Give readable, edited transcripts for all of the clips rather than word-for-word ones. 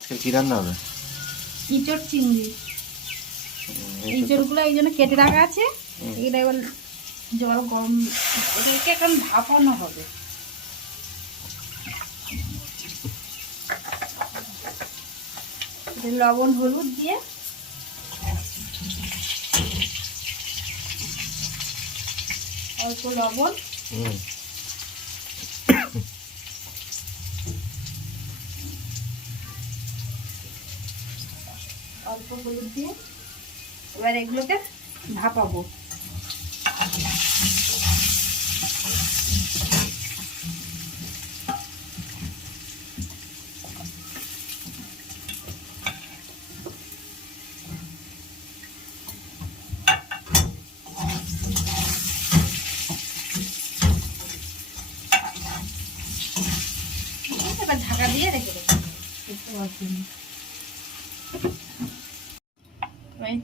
কি রান্না হবে? ইঁচড় চিংড়ি। ইঁচড়গুলো এই জন্য কেটে রাখা আছে। এটা এবার জল গরম, এটাকে এখন ভাপানো হবে। লবণ হলুদ দিয়ে অল্প লবণ, অল্প হলুদ দিয়ে এবার এগুলোকে ভাপাবো। এবার ঢাকা দিয়ে রেখে দেবো।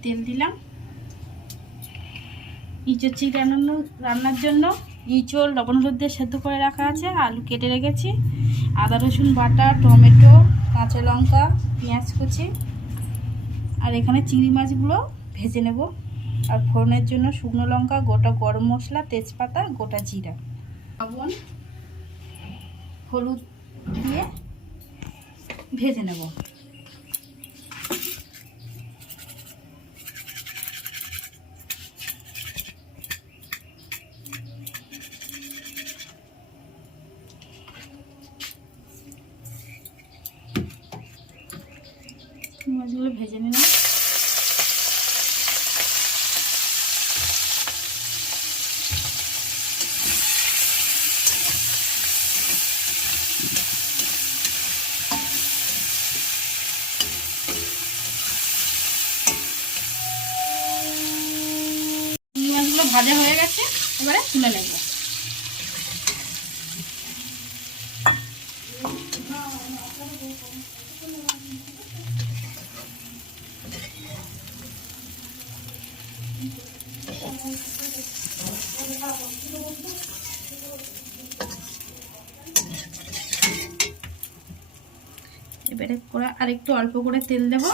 তেল দিলাম। ইঁচড় চিংড়ি রান্নার জন্য ইঁচড় লবণ হলুদ দিয়ে সেদ্ধ করে রাখা আছে, আলু কেটে রেখেছি, আদা রসুন বাটা, টমেটো, কাঁচা লঙ্কা, পেঁয়াজ কুচি, আর এখানে চিংড়ি মাছগুলো ভেজে নেব। আর ফোড়নের জন্য শুকনো লঙ্কা, গোটা গরম মশলা, তেজপাতা, গোটা জিরা, লবণ হলুদ দিয়ে ভেজে নেব। মাছগুলো ভেজে নিলাম। মাছগুলো ভাজা হয়ে গেছে, এবারে তুলে নেব। এবারে করে আরেকটু অল্প করে তেল দেব,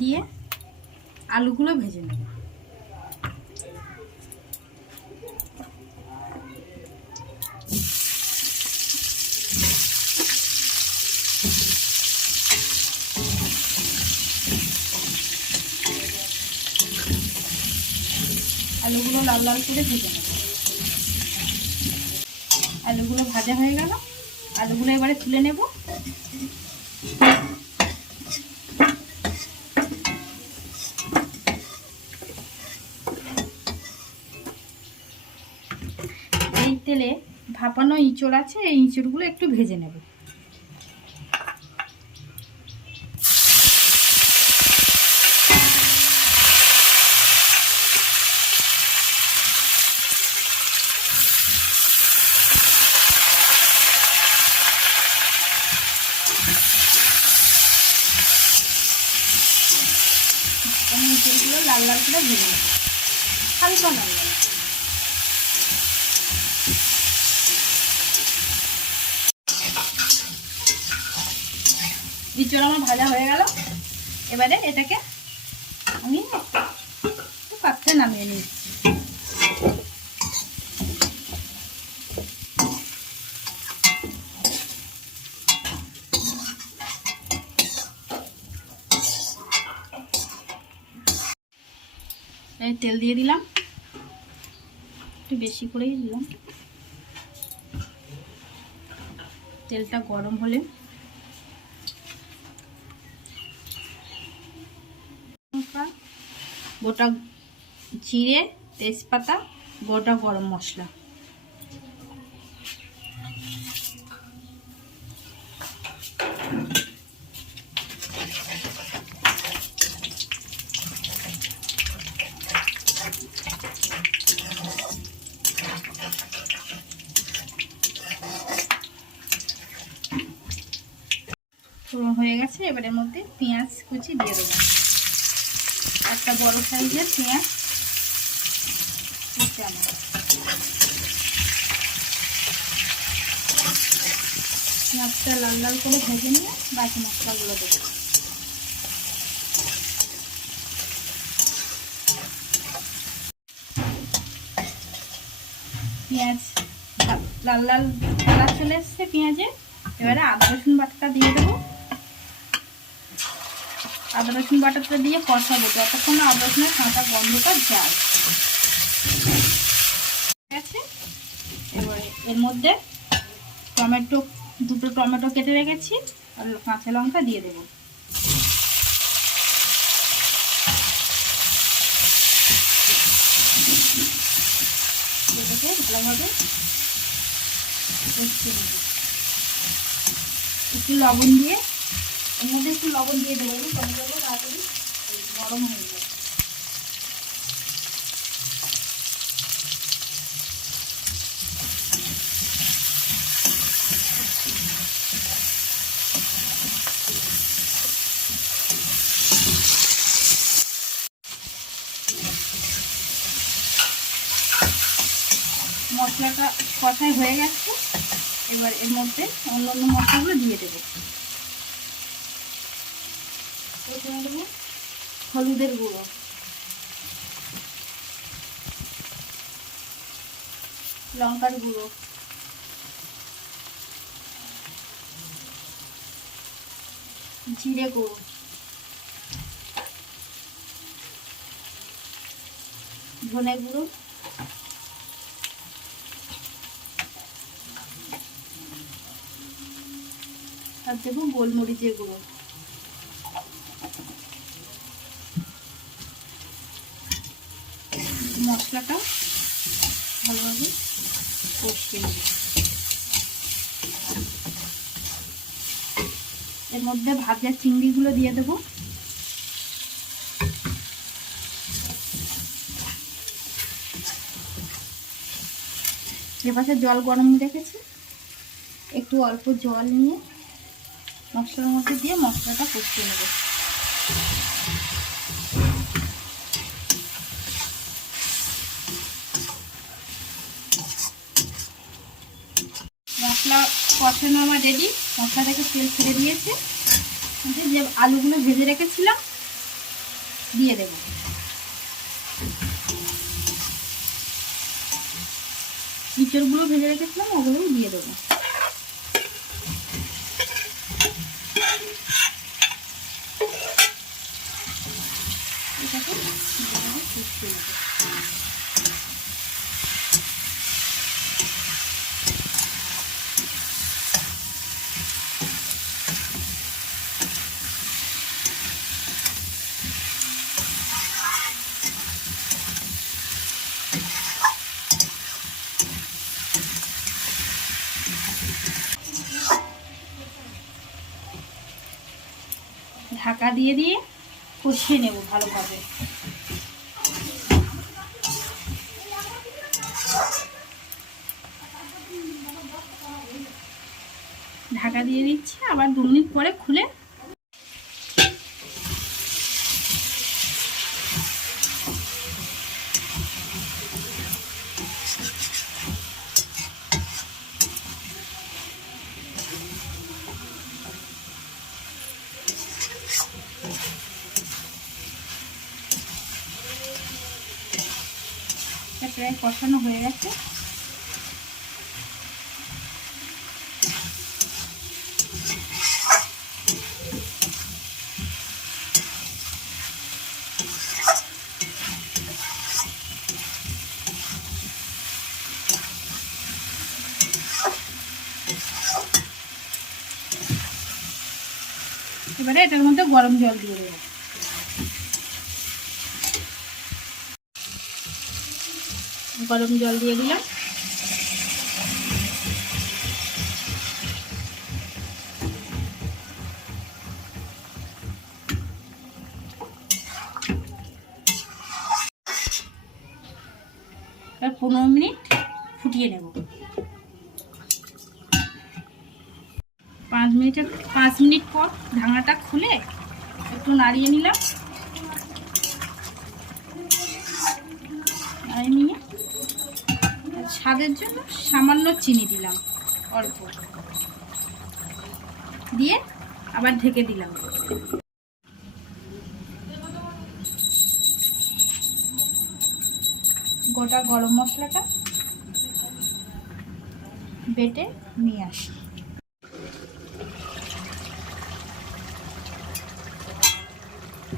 দিয়ে আলুগুলো ভেজে নেব। আলুগুলো লাল লাল করে ভেজে নেব। আলুগুলো ভাজা হয়ে গেল, আলুগুলো এবারে তুলে নেব। এই তেলে ভাপানো ইঁচড় আছে, এই ইঁচড়গুলো একটু ভেজে নেব। ইঁচড়গুলো লাল লাল করে ভেজে নেব, হালকা লাল লাল। ইঁচড় আমার ভাজা হয়ে গেল, এবারে এটাকে আমি একটু পাত্রে নামিয়ে নিচ্ছি। তেল দিয়ে দিলাম, একটু বেশি করেই দিলাম। তেলটা গরম হলে গোটা জিরে, তেজপাতা, গোটা গরম মশলা, হয়ে গেছে। এবার এর মধ্যে পেঁয়াজ কুচি দিয়ে দেবো, একটা বড় সাইজের পেঁয়াজ কুচানো। পেঁয়াজটা লাল লাল করে ভেজে নিয়ে বাকি মশলাগুলো দেবো। পেঁয়াজ লাল লাল কালার চলে এসছে পেঁয়াজে। এবারে আদা রসুন বাটাটা দিয়ে দেবো। আদা রসুন বাটাটা দিয়ে কষাবো যতক্ষণ না আদা রসুনের কাঁচা গন্ধটা যায়। ঠিক আছে, এবারে এর মধ্যে দুটো টমেটো কেটে রেখেছি আর কাঁচা লঙ্কা দিয়ে দেবো। এটাকে ভালোভাবে কষিয়ে নেব। একটু লবণ দিয়ে এর মধ্যে একটু লবণ দিয়ে দেবো, টমেটোগুলো তাড়াতাড়ি গরম হয়ে যাবে। মশলাটা কষাই হয়ে গেছে। এবার এর মধ্যে অন্য অন্য মশলাগুলো দিয়ে দেবো। প্রথমে দেবো হলুদের গুঁড়ো, লঙ্কার গুঁড়ো, জিরে গুঁড়ো, ধনে গুঁড়ো, আর দেবো গোলমরিচের গুঁড়ো। মশলাটা ভালোভাবে কষিয়ে নেব। এর মধ্যে ভাজা চিংড়িগুলো দিয়ে দেবো। এপাশে জল গরম রেখেছি, একটু অল্প জল নিয়ে মশলার মধ্যে দিয়ে মশলাটা কষিয়ে নেব। মশলা কষানো আমার রেডি। মশলা থেকে তেল ছেড়ে দিয়েছে। যে আলুগুলো ভেজে রেখেছিলাম দিয়ে দেব। ইঁচড়গুলো ভেজে রেখেছিলাম ওগুলোও দিয়ে দেবো। এটাকে কষিয়ে নেব। ঢাকা দিয়ে দিয়ে কষিয়ে নেব ভালোভাবে। ঢাকা দিয়ে দিচ্ছি, আবার 2 মিনিট পরে খুলে প্রায় কষানো হয়ে গেছে। এবারে এটার মধ্যে গরম জল দিয়ে দেবো। গরম জল দিয়ে দিলাম। এবার 15 মিনিট ফুটিয়ে নেব। 5 মিনিট পর ঢাকনাটা খুলে একটু নাড়িয়ে নিলাম। নাড়িয়ে নিয়ে স্বাদের জন্য সামান্য চিনি দিলাম, অল্প। দিয়ে আবার ঢেকে দিলাম। গোটা গরম মশলাটা বেটে নিয়ে আসি।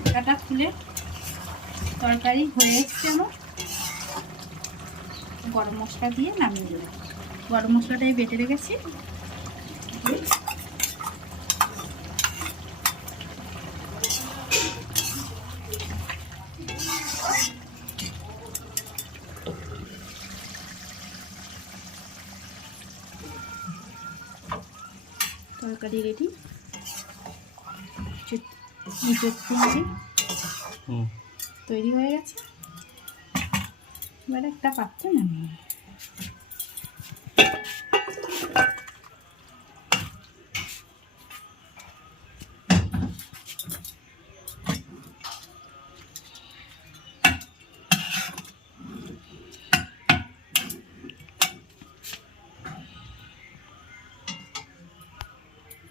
ঢাকাটা খুলে তরকারি হয়ে এসছে আমার, গরম মশলা দিয়ে নামিয়ে দিলাম। গরম মশলাটাই বেটে রেখেছি, তরকারি রেডি। চিংড়ি তৈরি হয়ে গেছে, এবার একটা পাত্রে নামিয়ে